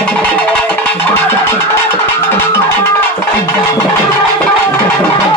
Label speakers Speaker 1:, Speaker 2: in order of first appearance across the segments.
Speaker 1: Thank you.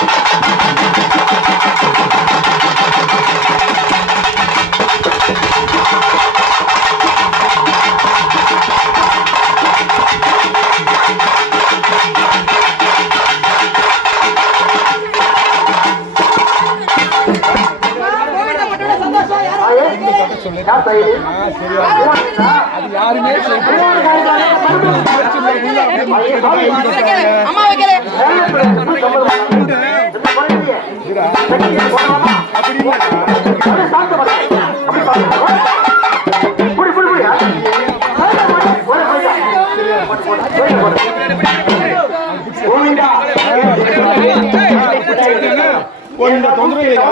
Speaker 1: Thank you. Side
Speaker 2: யாருமே
Speaker 3: அம்மா வைக்கல
Speaker 2: கொஞ்சம் தொந்தரவு. ஆ,